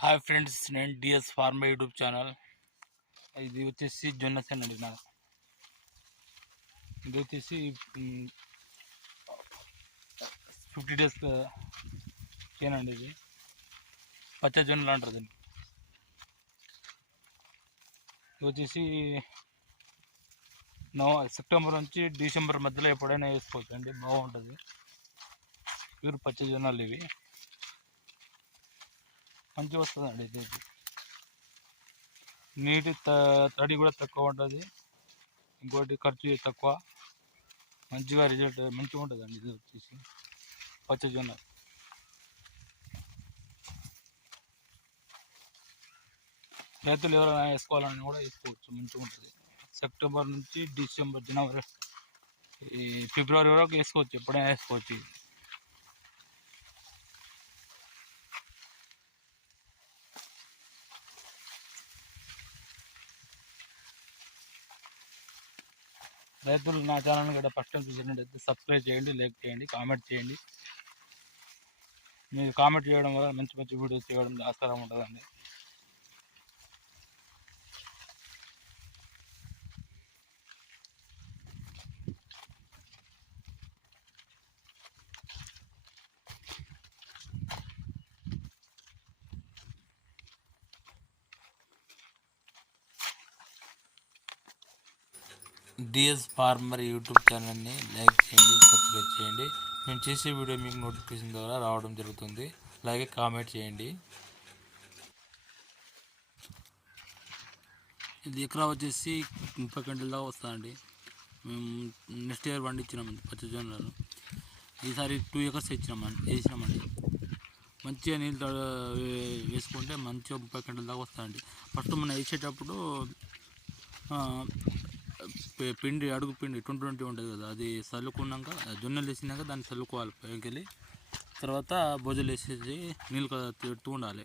Hi friends నేను DS farmer YouTube channel. ఇది వచ్చేసి జొన్నసేన అండి నా. ఇది వచ్చేసి ఫిఫ్టీ డేస్ చేనండి ఇది. పచ్చ జొన్నలు అంటారు దీన్ని. ఇది వచ్చేసి నవ సెప్టెంబర్ నుంచి డిసెంబర్ మధ్యలో ఎప్పుడైనా వేసుకోవచ్చు అండి బాగుంటుంది. ప్యూర్ పచ్చ జొన్నలు ఇవి. మంచిగా వస్తుందండి ఇది. నీటి త- తడి కూడా తక్కువ ఉంటుంది. ఇంకోటి ఖర్చు తక్కువ. మంచిగా రిజల్ట్ మంచిగా ఉంటుందండి ఇది వచ్చేసి. పచ్చజొన్న రైతులు ఎవరైనా వేసుకోవాలని కూడా వేసుకోవచ్చు మంచిగా ఉంటుంది. సెప్టెంబర్ నుంచి డిసెంబర్ జనవరి ఈ ఫిబ్రవరి వరకు వేసుకోవచ్చు ఎప్పుడైనా వేసుకోవచ్చు రైతులు నా ఛానల్ కూడా ఫస్ట్ టైం చూసినట్టయితే సబ్స్క్రైబ్ చేయండి లైక్ చేయండి కామెంట్ చేయండి. మీరు కామెంట్ చేయడం వల్ల మంచి మంచి వీడియోస్ చేయడం ఆస్కారం ఉంటుందండి. డిఎస్ ఫార్మర్ యూట్యూబ్ ఛానల్ని లైక్ చేయండి సబ్స్క్రైబ్ చేయండి. మేము చేసే వీడియో మీకు నోటిఫికేషన్ ద్వారా రావడం జరుగుతుంది. అలాగే కామెంట్ చేయండి. ఇది ఎకరా వచ్చేసి ముప్పై గంటల దాకా వస్తుందండి. మేము నెక్స్ట్ ఇయర్ పండించినాం పచ్చజొన్నలు ఈసారి టూ ఎకర్స్ ఇచ్చినామండి వేసినామండి. మంచిగా నీళ్ళు వేసుకుంటే మంచిగా ముప్పై గంటల దాకా వస్తుందండి. ఫస్ట్ మనం వేసేటప్పుడు పిండి అడుగు పిండి ట్వంటీ ఉంటుంది కదా అది చల్లుకున్నాక జొన్నలు వేసినాక దాన్ని చల్లుకోవాలి పైకి వెళ్ళి. తర్వాత భోజలు వేసేసి నీళ్ళు క- ఉండాలి.